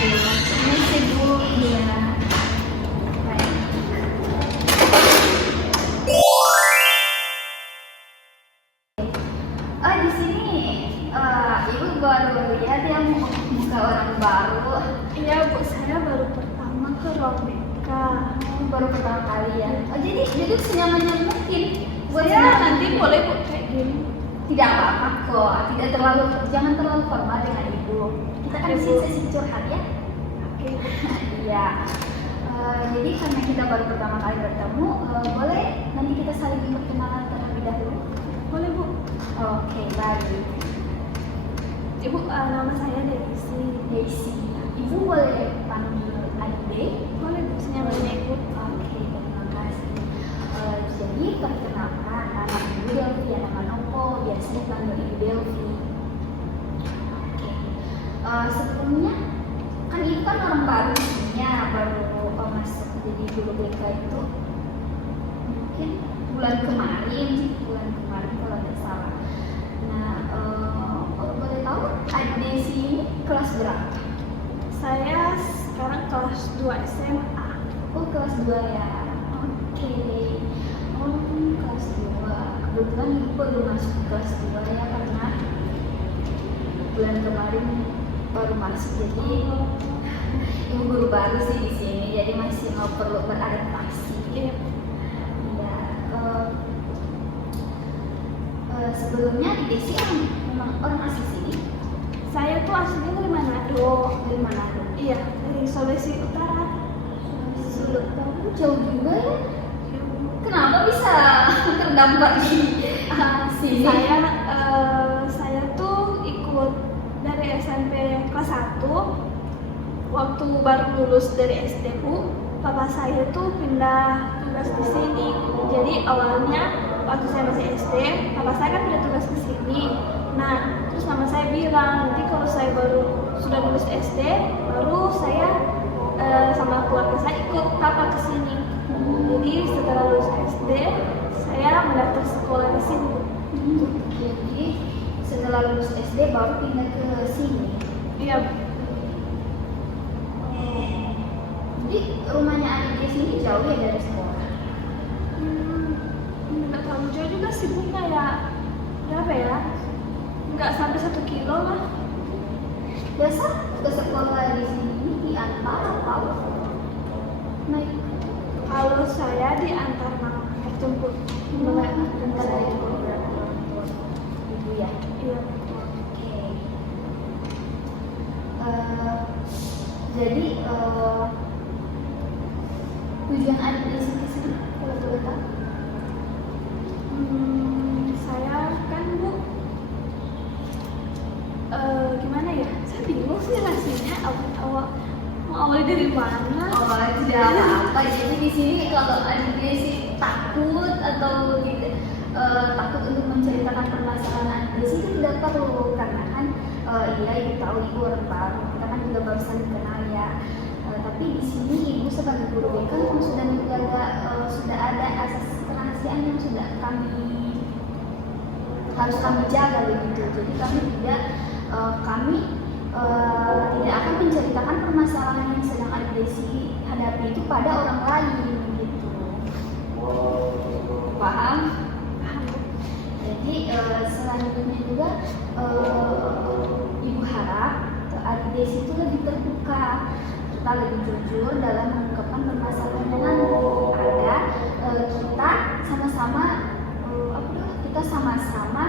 Ini sih Bu, ya. Baik. Oh di sini Ibu baru lihat ya muka orang baru. Iya Bu, saya baru pertama ke ruang BK. Baru pertama kali ya. Oh jadi duduk senyaman mungkin. Buat Saya senyaman nanti mungkin. boleh Bu kayak gini. Tidak apa-apa kok. Jangan terlalu formal dengan Ibu. Kita kan di sini sesi curhat ya. Oke. Iya. Jadi karena kita baru pertama kali bertemu, boleh nanti kita saling perkenalan terlebih dahulu. Boleh Bu. Oke, baik. Ibu, nama saya Daisy. Daisy. Ibu boleh panggil Ade? Boleh Bu, senyamannya Ibu. Oke, terima kasih. Jadi perkenalkan, nama Ibu Delvi ya, nama Nopo, biasanya panggil Ibu Delvi. Oke. Sebelumnya kan Ibu kan orang baru di sini ya, baru masuk jadi guru BK itu mungkin bulan kemarin kalau tidak salah. Nah, kalau boleh tahu Ade sini kelas berapa? Saya sekarang kelas 2 SMA. Oh kelas 2 ya. Oke. Oh kelas 2. Kebetulan Ibu baru masuk kelas 2 ya karena bulan kemarin baru masuk jadi Ibu guru baru sih di sini jadi masih mau perlu beradaptasi. Iya. Ya. Sebelumnya di Desi memang orang asli sini. Saya tuh aslinya dari Manado. Dari mana tuh? Iya, dari Sulawesi Utara. Sulut tahu jauh juga ya. Kenapa bisa terdampar di sini? Saya tuh ikut dari SMP kelas 1 waktu baru lulus dari SD Bu. Papa saya tuh pindah tugas di sini. Jadi awalnya waktu saya masih SD, papa saya kan pindah tugas ke sini. Nah, terus mama saya bilang nanti kalau saya baru sudah lulus SD, baru saya sama keluarga saya ikut papa ke sini. Jadi setelah lulus SD, saya mendaftar sekolah di sini. Jadi setelah lulus SD baru pindah ke sini. Iya. Jadi rumahnya adik di sini jauh ya dari sekolah. Nggak terlalu jauh juga sih Bu, kayak berapa ya? Nggak sampai 1 kilo lah. Biasa ke sekolah di sini diantar atau naik? Kalau saya diantar mama jemput. Antar dari ibu ya. Iya. Oke. Jadi tujuan adik di sini kalau boleh tahu? Saya kan Bu, gimana ya? Saya bingung sih rasanya awal dari mana? Oh tidak apa-apa. Jadi di sini kalau adik sih takut atau tidak takut untuk menceritakan permasalahan adik sih tidak perlu karena kan iya ibu tahu ibu orang baru kita kan juga baru saling kenal ya. Tapi di sini ibu sebagai guru BK kan sudah menjaga sudah ada asas kerahasiaan yang sudah harus kami jaga begitu. Jadi kami tidak akan menceritakan permasalahan yang sedang adik Desi hadapi itu pada orang lain gitu. Paham? Paham. Jadi selanjutnya juga ibu harap adik Desi itu lebih terbuka, kita lebih jujur dalam mengungkapkan permasalahan yang ada. Kita sama-sama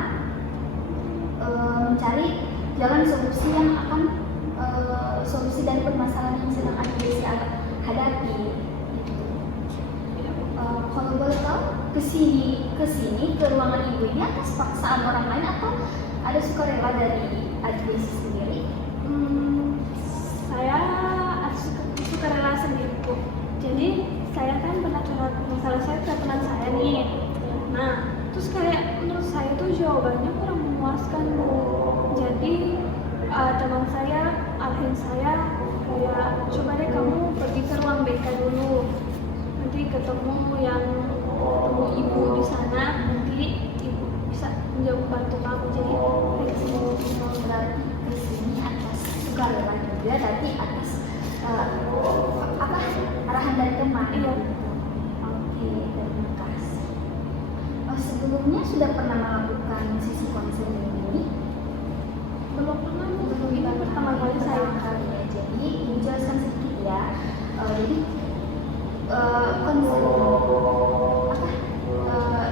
mencari jalan solusi yang akan solusi dari permasalahan yang sedang adik Desi hadapi. Kalau boleh tahu ke ruangan ibu ini atas paksaan orang lain atau ada sukarela dari adik Desi sendiri? Saya sukarela sendiri Bu. Jadi saya kan pernah curhat masalah saya ke teman saya nih. Nah, terus kayak menurut saya tuh jawabannya kurang memuaskan Bu. Jadi teman saya arahin saya kayak coba deh kamu pergi ke ruang BK dulu. Nanti ketemu ibu di sana, nanti ibu bisa menjawab bantu kamu. Jadi Berarti kesini atas sukarela juga, tapi atas sebelumnya sudah pernah melakukan sesi konseling ini? Belum pernah Bu. Belum Ini pertama kali saya. kali ya. Jadi dijelaskan sedikit ya. Jadi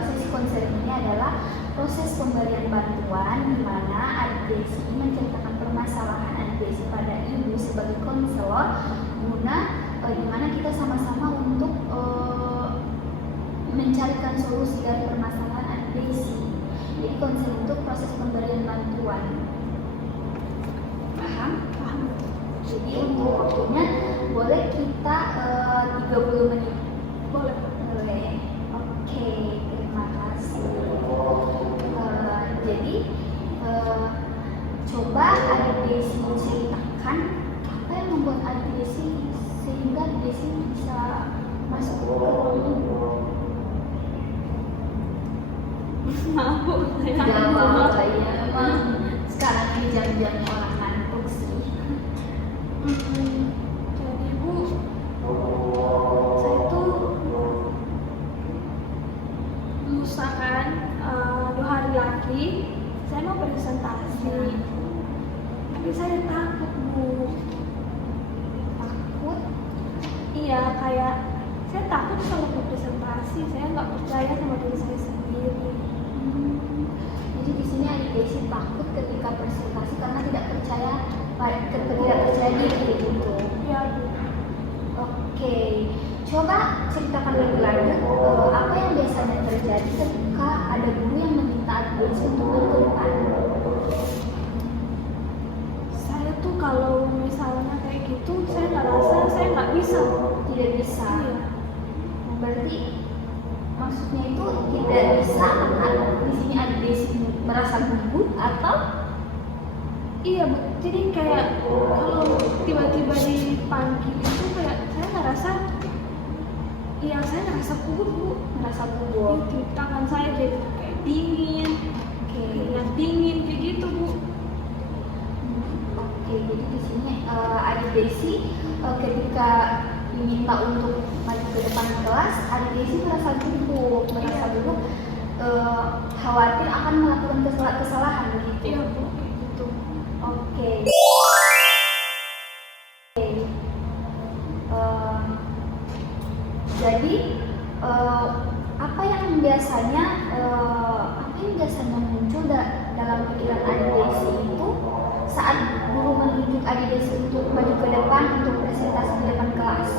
sesi konseling ini adalah proses pemberian bantuan di mana adik Desi menceritakan permasalahan adik Desi pada ibu sebagai konselor guna di mana kita sama-sama untuk mencarikan solusi dari permasalahan adik Desi. Jadi konseling itu proses pemberian bantuan. Paham? Paham. Jadi untuk waktunya boleh kita 30 menit. Boleh. Boleh. Oke, terima kasih. Jadi coba adik Desi ceritakan apa yang membuat adik Desi sehingga adik Desi bisa masuk ke ruang ibu. Maaf Bu, saya Tidak maaf. apa-apa ya, emang sekarang ini jam-jam orang ngantuk sih. Jadi Bu, saya tuh lusa kan 2 hari lagi saya mau presentasi, tapi saya takut Bu. Takut? Iya, kayak saya takut kalau mau presentasi, saya nggak percaya sama diri saya sendiri. Jadi di sini adik Desi takut ketika presentasi karena tidak percaya diri gitu. Iya Bu. Oke, coba ceritakan lebih lanjut apa yang biasanya terjadi ketika ada guru yang meminta adik Desi untuk maju ke depan. Saya tuh kalau misalnya kayak gitu, saya nggak rasa saya nggak bisa. Tidak bisa. Iya. Berarti maksudnya itu tidak bisa kan? Di sini adik Desi merasa gugup atau Iya Bu, jadi kayak kalau tiba-tiba dipanggil itu kayak saya ngerasa, iya saya ngerasa gugup Bu. merasa gugup? Di tangan saya jadi kayak dingin, Oke. keringat dingin kayak gitu Bu. Oke, jadi di sini adik Desi ketika diminta untuk maju ke depan kelas, adik Desi merasa gugup, khawatir akan melakukan kesalahan begitu. Iya Bu, kayak gitu. Oke. Jadi apa yang biasanya muncul dalam pikiran adik Desi itu saat guru menunjuk adik Desi untuk maju ke depan untuk presentasi di depan kelas?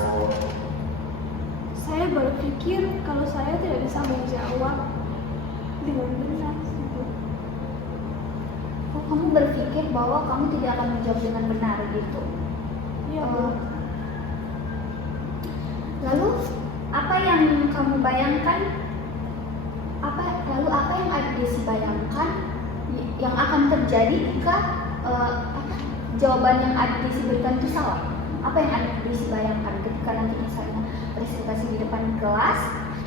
Saya berpikir kalau saya tidak bisa menjawab dengan benar gitu. Oh, kamu berpikir bahwa kamu tidak akan menjawab dengan benar gitu? Iya Bu. Lalu apa yang kamu bayangkan? Lalu apa yang adik Desi bayangkan yang akan terjadi jika jawaban yang adik Desi berikan itu salah? Apa yang adik Desi bayangkan ketika nanti misalnya presentasi di depan kelas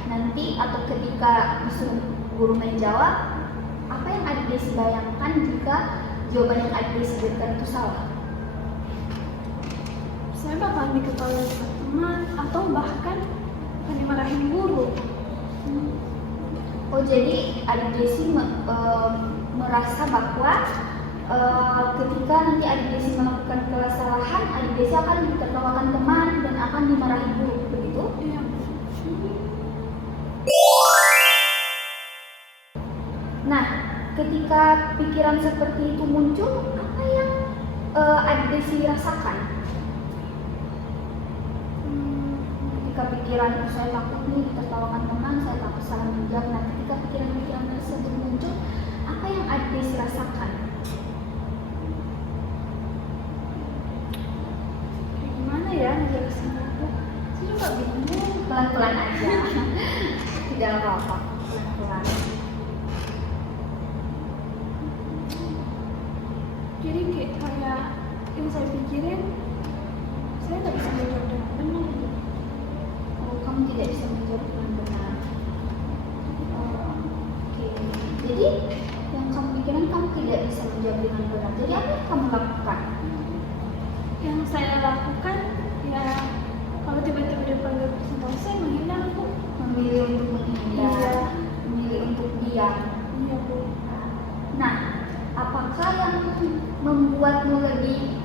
nanti atau ketika disuruh guru menjawab? Apa yang adik Desi bayangkan jika jawaban yang adik Desi berikan itu salah? Saya bakal diketahui sama teman atau bahkan akan dimarahin guru. Oh, jadi adik Desi merasa bahwa ketika nanti adik Desi melakukan kesalahan, adik Desi akan ditertawakan teman dan akan dimarahi guru, begitu? Iya. Nah, ketika pikiran seperti itu muncul, apa yang adik Desi rasakan? Ketika pikiran saya takut nih ditertawakan teman, saya takut salah menjawab. Nah, ketika pikiran-pikiran tersebut muncul, apa yang adik Desi rasakan? Gimana ya ngejelasinnya Bu? Saya juga bingung. Pelan-pelan aja. Tidak apa-apa, pelan-pelan. Jadi kayak yang saya pikirin, saya nggak bisa menjawab dengan benar. Oh, kamu tidak bisa menjawab dengan benar. Oke. Jadi yang kamu pikirkan kamu tidak bisa menjawab dengan benar. Jadi apa yang kamu lakukan? Yang saya lakukan ya kalau tiba-tiba dipanggil presentasi saya menghindar Bu. Memilih untuk menghindar, Iya. memilih untuk diam. Iya Bu. Nah, apakah yang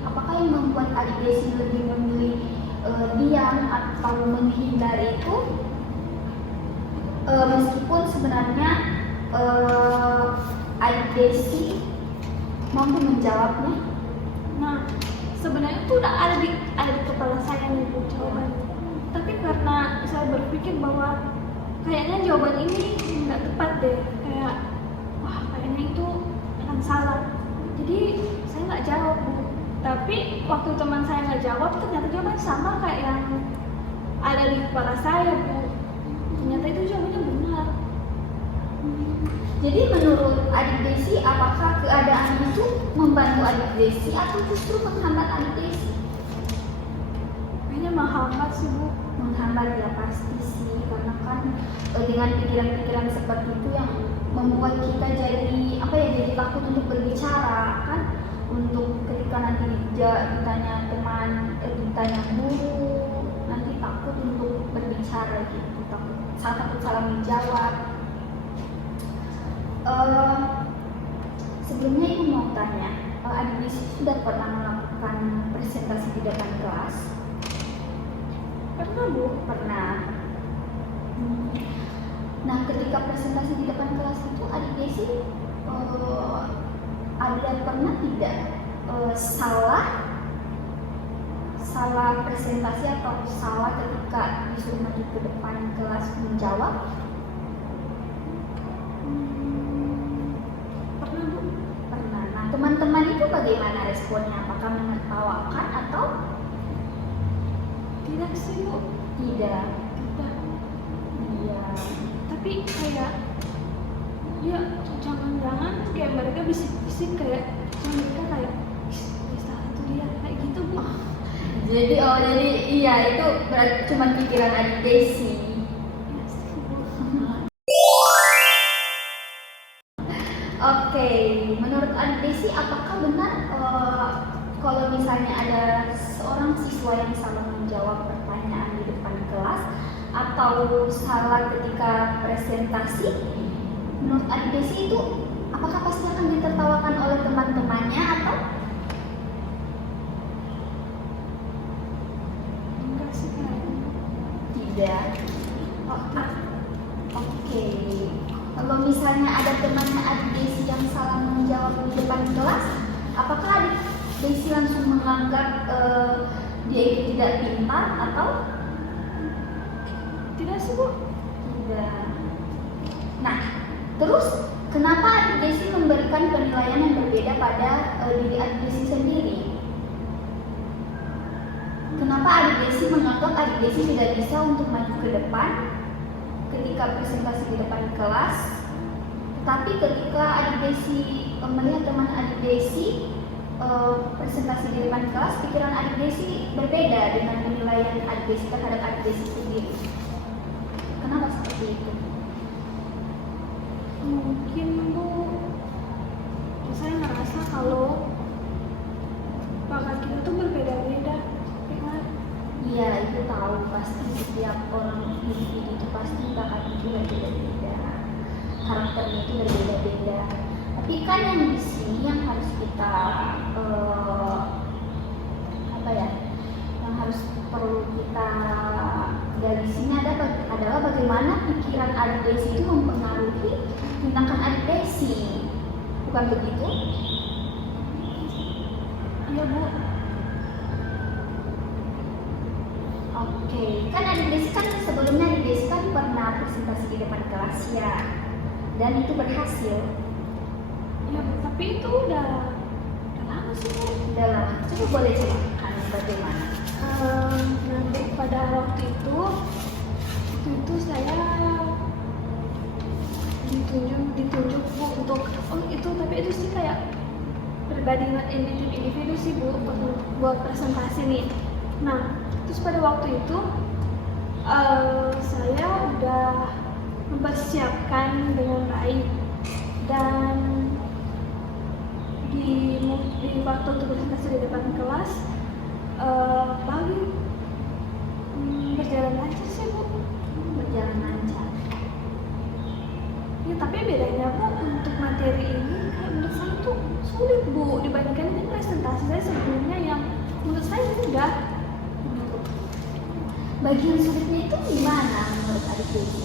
apakah yang membuat adik Desi lebih memilih diam atau menghindar itu, meskipun sebenarnya adik Desi mampu menjawabnya? Nah, sebenarnya itu udah ada di kepala saya nih Bu jawabannya. Tapi karena saya berpikir bahwa kayaknya jawaban ini nggak tepat deh, kayak wah kayaknya itu akan salah. Jadi saya nggak jawab Bu. Tapi waktu teman saya nggak jawab, ternyata jawabannya sama kayak yang ada di kepala saya Bu. Ternyata itu jawabannya benar. Jadi menurut adik Desi, apakah keadaan itu membantu adik Desi atau justru menghambat adik Desi? Kayaknya menghambat sih Bu. Menghambat ya pasti sih, karena kan dengan pikiran-pikiran seperti itu yang membuat kita jadi takut untuk berbicara kan, untuk ketika nanti ditanya teman, ditanya guru, nanti takut untuk berbicara gitu, takut salah menjawab. Sebelumnya ibu mau tanya, adik Desi sudah pernah melakukan presentasi di depan kelas? Pernah Bu. Pernah. Nah, ketika presentasi di depan kelas itu adik Desi ada pernah tidak salah presentasi atau salah ketika disuruh maju ke depan kelas menjawab? Pernah Bu. Pernah. Nah, teman-teman itu bagaimana responnya? Apakah menertawakan atau Tidak sih Bu. tidak? Tidak. Iya. Tapi kayak ya jangan-jangan kayak mereka bisik-bisik kayak mereka kayak bisa itu dia kayak gitu Bu. Jadi iya itu berarti cuma pikiran adik Desi. Ya sih Bu. Oke, menurut adik Desi apakah benar kalau misalnya ada seorang siswa yang salah menjawab pertanyaan di depan kelas atau salah ketika presentasi, menurut adik Desi itu apakah pasti akan ditertawakan oleh teman-temannya atau Enggak sih kayaknya. tidak? Oke. Kalau misalnya ada temannya adik Desi yang salah menjawab di depan kelas, apakah adik Desi langsung menganggap dia itu tidak pintar atau Tidak sih Bu. tidak? Nah, terus kenapa adik Desi memberikan penilaian yang berbeda pada diri adik Desi sendiri? Kenapa adik Desi menganggap adik Desi tidak bisa untuk maju ke depan ketika presentasi di depan kelas, tetapi ketika adik Desi melihat teman adik Desi presentasi di depan kelas, pikiran adik Desi berbeda dengan penilaian adik Desi terhadap adik Desi sendiri? Kenapa seperti itu? Mungkin Bu, saya ngerasa kalau bakat kita tuh berbeda-beda. Ya kan? Iya, itu tahu pasti setiap orang individu itu pasti bakatnya itu berbeda-beda, karakternya itu berbeda-beda. Tapi kan yang di sini yang harus kita yang harus perlu kita dari sini adalah bagaimana pikiran adik Desi itu mempengaruhi tindakan adik Desi, bukan begitu? Iya Bu. Oke, kan adik Desi kan sebelumnya adik Desi kan pernah presentasi di depan kelas ya, dan itu berhasil. Iya Bu, tapi itu udah lama sih Bu. Udah lama, coba boleh ceritakan bagaimana? Nanti pada waktu itu saya ditunjuk Bu untuk tapi itu sih kayak pribadi individu sih Bu buat presentasi nih. Nah terus pada waktu itu saya udah mempersiapkan dengan baik, dan di waktu untuk presentasi di depan kelas berjalan lancar sih Bu. Berjalan lancar. Ya tapi bedanya Bu, sulit Bu dibandingkan dengan presentasi saya sebelumnya yang menurut saya mudah. Bagian sulitnya itu gimana menurut adik Desi?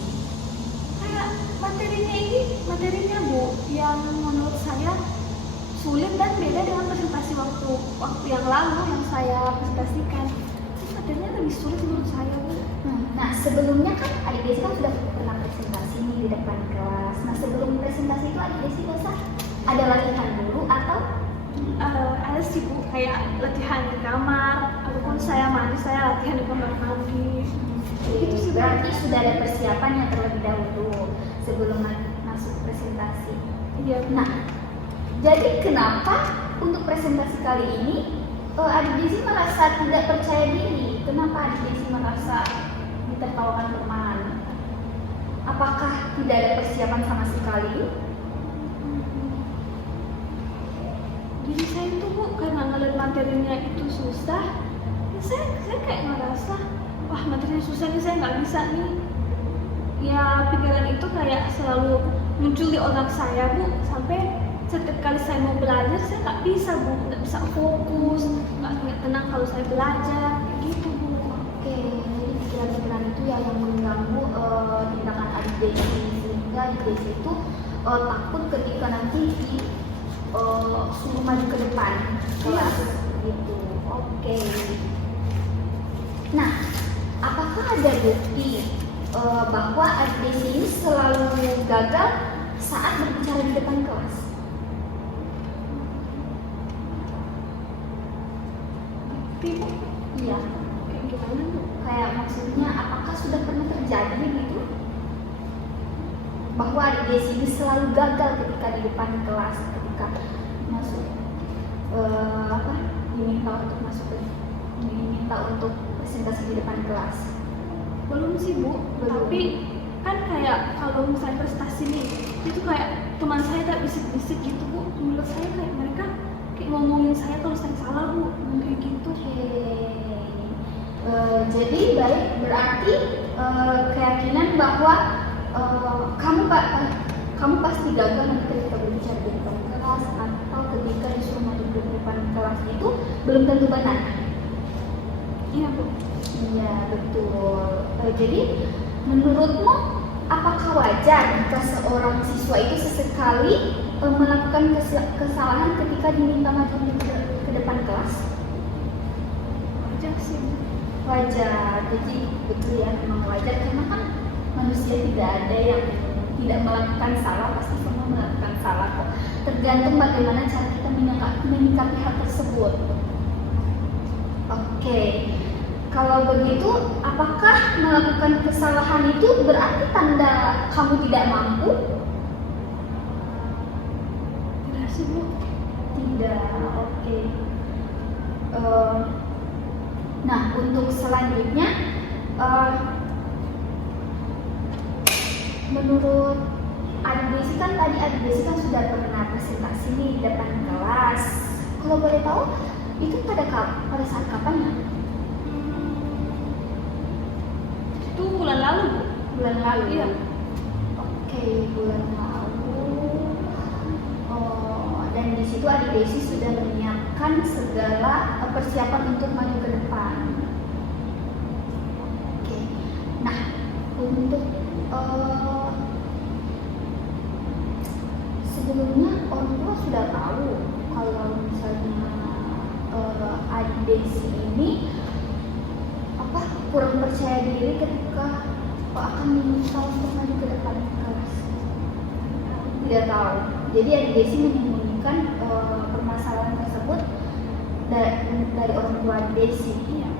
Kayak materinya Bu yang menurut saya sulit dan beda dengan presentasi waktu yang lalu yang saya presentasikan. Materinya lebih sulit menurut saya Bu. Nah, sebelumnya kan adik Desi kan sudah pernah presentasi nih di depan kelas. Nah, sebelum presentasi itu adik Desi biasa ada latihan dulu atau Ada sih Bu, kayak latihan di kamar ataupun saya mandi, saya latihan di kamar mandi. Itu sih berarti sudah ada persiapan yang terlebih dahulu sebelum masuk presentasi. Iya. Nah, jadi kenapa untuk presentasi kali ini adik Desi merasa tidak percaya diri? Kenapa adik Desi merasa ditertawakan teman? Apakah tidak ada persiapan sama sekali? Jadi saya itu Bu, karena ngeliat materinya itu susah, ya saya kayak ngerasa, wah materinya susah nih, saya nggak bisa nih. Ya pikiran itu kayak selalu muncul di otak saya Bu, sampai setiap kali saya mau belajar saya nggak bisa Bu, nggak bisa fokus, nggak tenang kalau saya belajar, kayak gitu Bu. Oke, jadi pikiran-pikiran itu ya yang mengganggu tindakan adik Desi, sehingga adik Desi itu takut ketika nanti suruh maju ke depan kelas gitu. Oke. Nah, apakah ada bukti bahwa adik Desi ini selalu gagal saat berbicara di depan kelas? Bukti Bu, Iya. kayak gimana Bu? Kayak maksudnya apakah sudah pernah terjadi gitu bahwa adik Desi ini selalu gagal ketika di depan kelas, ketika masuk diminta untuk presentasi di depan kelas? Belum sih Bu, Belum. tapi kan kayak kalau misalnya prestasi nih, itu kayak teman saya tak bisik-bisik gitu Bu. Menurut saya kayak mereka kayak ngomongin saya kalau saya salah Bu, kayak gitu. Jadi baik, berarti keyakinan bahwa kamu pasti gagal nanti ketika berbicara di depan kelas atau ketika disuruh maju di depan kelas itu belum tentu benar. Iya Bu. Iya, betul. Jadi menurutmu apakah wajar jika seorang siswa itu sesekali melakukan kesalahan ketika diminta maju ke depan kelas? Wajar sih Bu. Wajar, jadi betul ya, memang wajar karena kan manusia tidak ada yang tidak melakukan salah, pasti semua melakukan salah kok. Tergantung bagaimana cara kita menyikapi hal tersebut. Oke, kalau begitu, apakah melakukan kesalahan itu berarti tanda kamu tidak mampu? Tidak sih Bu. Tidak, oke. Nah, untuk selanjutnya, menurut adik Desi kan tadi adik Desi kan sudah pernah presentasi nih di depan kelas. Kalau boleh tahu, itu pada saat kapan ya? Itu bulan lalu Bu. Bulan lalu. Iya. Oke, bulan lalu. Dan di situ adik Desi sudah menyiapkan segala persiapan untuk maju ke depan. Oke. Nah, untuk sebelumnya orang tua sudah tahu kalau misalnya adik Desi ini kurang percaya diri ketika akan diminta untuk maju ke depan kelas. Tidak tahu. Jadi adik Desi menyembunyikan permasalahan tersebut dari orang tua adik Desi. Iya.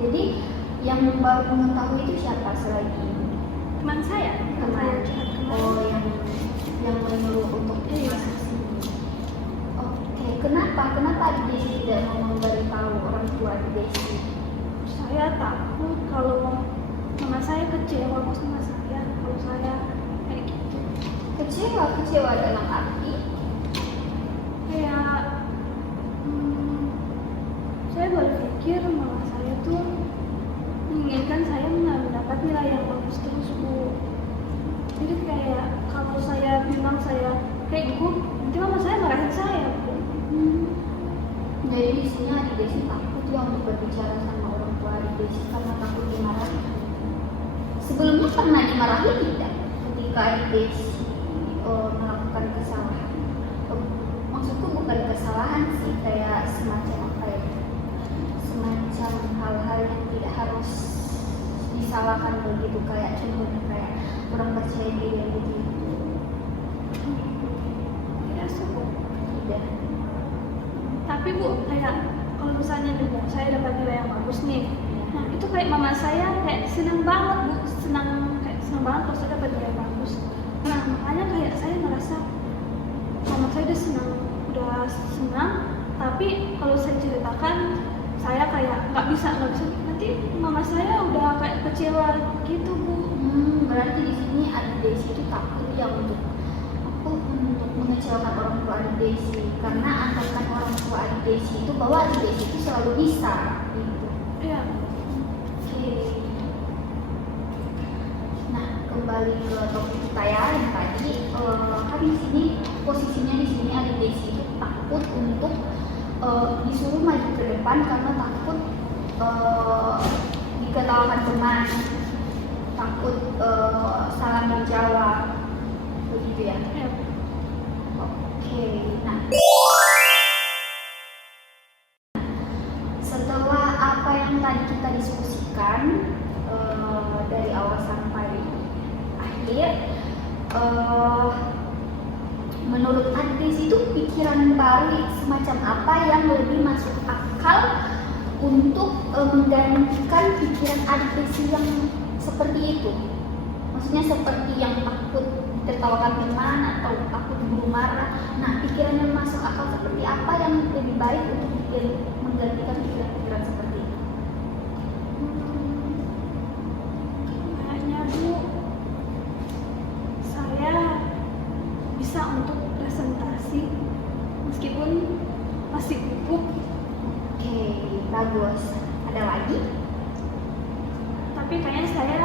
Jadi yang baru mengetahui itu siapa selain ibu? Teman saya. Teman. Oh, yang menyuruh untuk Iya. masuk sini. Oke, kenapa adik Desi tidak mau memberitahu orang tua adik Desi? Saya takut kalau mama saya kecewa sama saya kalau saya kayak gitu. Kecewa dalam arti Kayak saya berpikir mama saya tuh menginginkan saya mendapat nilai yang bagus terus Bu. Jadi kayak kalau saya bilang saya kayak gitu, nanti mama saya marahin saya Desi takut ya untuk berbicara sama orang tua adik Desi karena takut dimarahi. Sebelumnya pernah dimarahi tidak ketika adik Desi melakukan kesalahan? Maksudku bukan kesalahan sih, kayak semacam apa ya? Semacam hal-hal yang tidak harus disalahkan begitu, kayak contohnya kayak kurang percaya diri begitu. Tidak sih Bu. Tidak. Tapi Bu, kayak kalau misalnya nih Bu, saya dapat nilai yang bagus nih. Nah itu kayak mama saya kayak senang banget Bu, senang banget kalau saya dapat nilai bagus. Nah makanya kayak saya merasa mama saya udah senang, tapi kalau saya ceritakan saya kayak nggak bisa, nanti mama saya udah kayak kecewa gitu Bu. Berarti di sini adik Desi itu takut ya untuk mengecewakan orang tua adik Desi, karena anggapan orang tua adik Desi itu bahwa adik Desi itu selalu bisa gitu. Iya. Oke. Nah, kembali ke topik kita ya yang tadi, kan di sini posisinya di sini adik Desi itu takut untuk disuruh maju ke depan karena takut diketawakan teman, takut salah menjawab, begitu ya. Iya. Oke, nah setelah apa yang tadi kita diskusikan dari awal sampai akhir, menurut Adis itu pikiran baru semacam apa yang lebih masuk akal untuk menggantikan pikiran Adis yang seperti itu? Maksudnya seperti yang takut ditertawakan teman atau takut guru marah. Nah, pikiran yang masuk akal seperti apa yang lebih baik untuk menggantikan pikiran-pikiran seperti itu? Kayaknya Bu, saya bisa untuk presentasi meskipun masih gugup. Oke, bagus. Ada lagi? Tapi kayaknya saya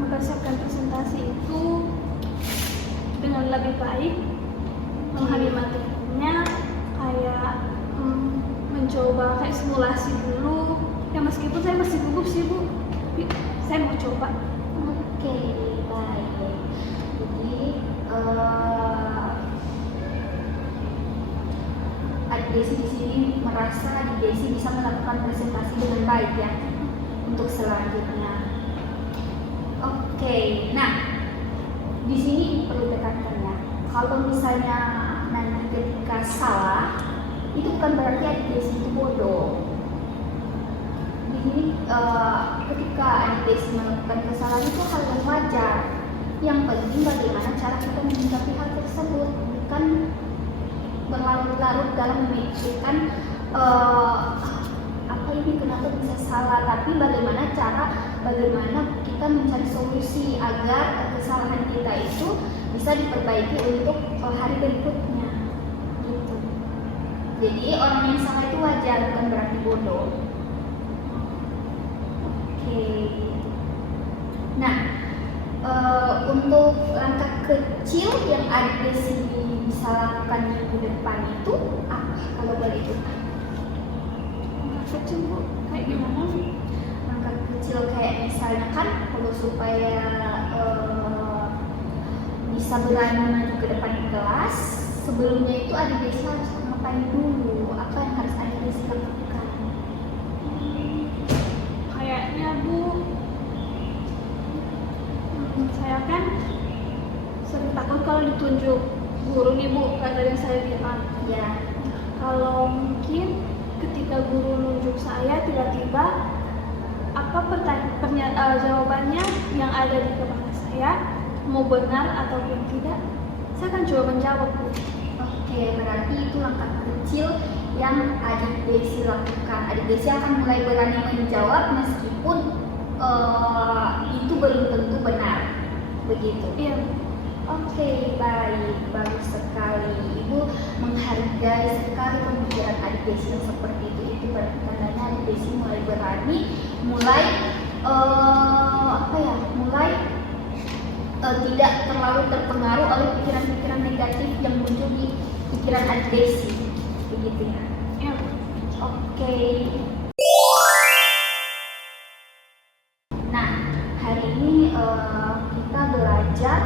mempersiapkan presentasi itu dengan lebih baik, memahami materinya, kayak mencoba kayak simulasi dulu. Ya meskipun saya masih gugup sih Bu, tapi saya mau coba. Oke, baik. Jadi Adik Desi di sini merasa Adik Desi bisa melakukan presentasi dengan baik ya untuk selanjutnya. Oke, nah di sini perlu tekankan ya, kalau misalnya nanti ketika salah itu bukan berarti Adik Desi itu bodoh. Di sini ketika Adik Desi melakukan kesalahan itu hal yang wajar. Yang penting bagaimana cara kita menyikapi hal tersebut, bukan berlarut-larut dalam memikirkan apa ini kenapa bisa salah, tapi bagaimana kita mencari solusi agar kesalahan kita itu bisa diperbaiki untuk hari berikutnya gitu. Jadi orang yang salah itu wajar, bukan berarti bodoh. Oke. Nah, untuk langkah kecil yang Adik Desi bisa lakukan minggu depan itu apa kalau boleh itu? Langkah kecil Bu, kayak gimana Bu? Langkah kecil kayak misalnya kan kalau supaya bisa berani maju ke depan kelas, sebelumnya itu Adik Desi harus ngapain dulu? Apa yang harus Adik Desi lakukan? Kayaknya Bu, saya kan sering takut kalau ditunjuk guru nih Bu, kayak tadi yang saya bilang. Ya, Kalau mungkin ketika guru nunjuk saya tiba-tiba jawabannya yang ada di kepala saya mau benar ataupun tidak, saya akan coba menjawab Bu. oke, berarti itu langkah kecil yang Adik Desi lakukan. Adik Desi akan mulai berani menjawab meskipun itu belum tentu benar, begitu. Iya. Oke, baik, bagus sekali. Ibu menghargai sekali pemikiran Adik Desi yang seperti itu. Itu berarti tandanya Adik Desi mulai berani, mulai tidak terlalu terpengaruh oleh pikiran-pikiran negatif yang muncul di pikiran Adik Desi, begitu ya. Iya. Oke. Oke. Nah, hari ini kita belajar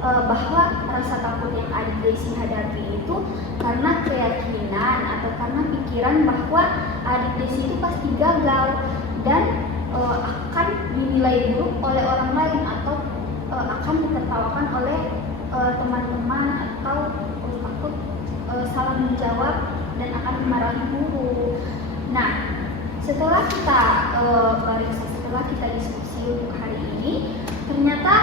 bahwa rasa takut yang adik Desi hadapi itu karena keyakinan atau karena pikiran bahwa adik Desi itu pasti gagal dan akan dinilai buruk oleh orang lain atau akan ditertawakan oleh teman-teman atau takut salah menjawab dan akan dimarahi guru. Nah, setelah kita diskusi untuk hari ini, ternyata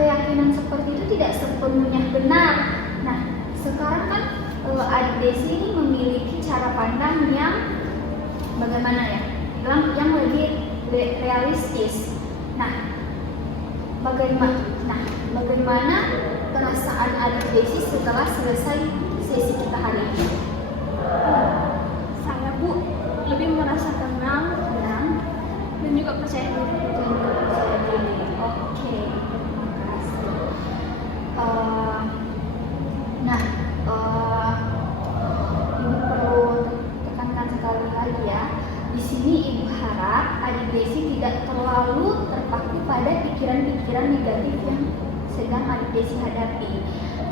keyakinan seperti itu tidak sepenuhnya benar. Nah, sekarang kan adik Desi ini memiliki cara pandang yang bagaimana ya? Yang lebih realistis. Nah, bagaimana perasaan adik Desi setelah selesai sesi kita hari ini? Saya Bu lebih merasa tenang dan juga percaya diri. Oke, terima kasih. Ibu perlu tekankan sekali lagi ya. Di sini Ibu harap adik Desi tidak terlalu terpaku pada pikiran-pikiran negatif yang sedang adik Desi hadapi.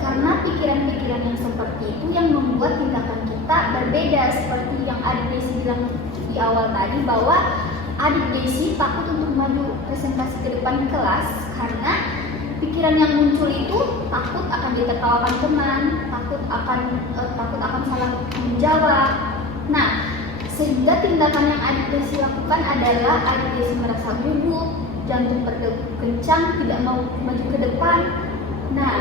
Karena pikiran-pikiran yang seperti itu yang membuat tindakan kita berbeda, seperti yang adik Desi bilang di awal tadi bahwa adik Desi takut untuk maju presentasi ke depan kelas karena pikiran yang muncul itu takut akan ditertawakan teman, takut akan salah menjawab. Nah, sehingga tindakan yang adik Desi lakukan adalah adik Desi merasa gugup, jantung berdegup kencang, tidak mau maju ke depan. Nah,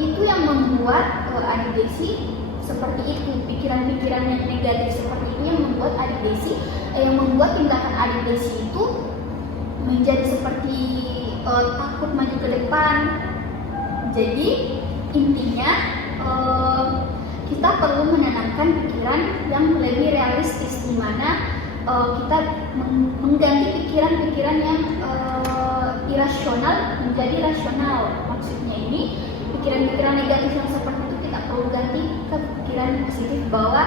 itu yang membuat adik Desi seperti itu, pikiran-pikiran yang negatif seperti itu yang membuat adik Desi, yang membuat tindakan adik Desi itu menjadi seperti takut maju ke depan. Jadi intinya kita perlu menanamkan pikiran yang lebih realistis, di mana kita mengganti pikiran-pikiran yang irasional menjadi rasional. Maksudnya ini pikiran-pikiran negatif yang seperti itu kita perlu ganti ke pikiran positif bahwa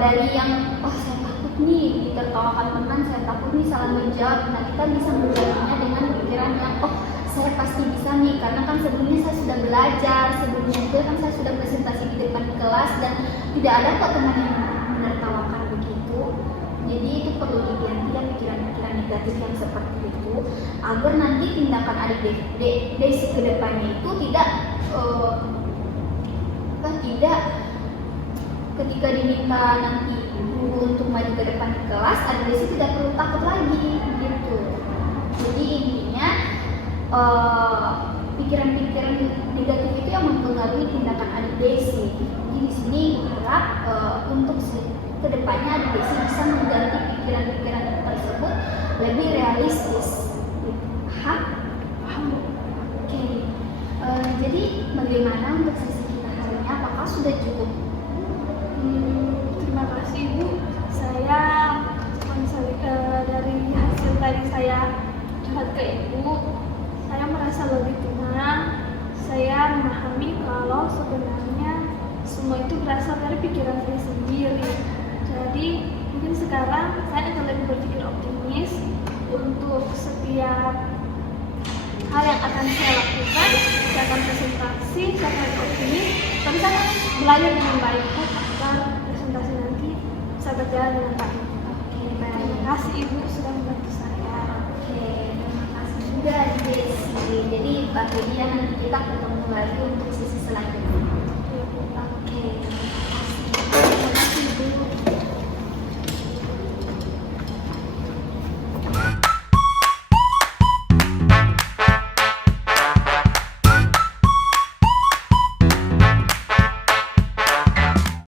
dari yang saya takut nih ditertawakan teman, saya takut nih salah menjawab. Nah, kita bisa menggantinya dengan pikiran yang saya pasti bisa nih, karena kan sebelumnya saya sudah belajar, sebelumnya itu kan saya sudah presentasi di depan kelas dan tidak ada kok teman yang menertawakan begitu. Jadi itu perlu diganti ya pikiran-pikiran negatif yang seperti itu agar nanti tindakan adik Desi ke depannya itu tidak ketika diminta nanti guru untuk maju ke depan kelas, adik Desi tidak perlu takut lagi gitu. Jadi intinya pikiran-pikiran negatif itu yang mempengaruhi tindakan adik Desi. Jadi di sini harap untuk kedepannya adik Desi bisa mengganti pikiran-pikiran tersebut lebih realistis. Paham? Oke. Jadi bagaimana untuk sesi kita hari ini? Apakah sudah cukup? Terima kasih Bu. Saya dari hasil tadi saya curhat ke Ibu, saya merasa lebih tenang. Saya memahami kalau sebenarnya semua itu berasal dari pikiran saya sendiri. Jadi mungkin sekarang saya akan lebih berpikir optimis untuk setiap hal yang akan saya lakukan. Saya akan presentasi, saya akan optimis, tapi saya akan belajar dengan baik agar presentasi nanti bisa berjalan dengan baik. Oke, baik. Terima kasih Ibu sudah membantu saya. Oke, terima kasih juga Desi. Jadi nanti kita ketemu lagi untuk sesi selanjutnya.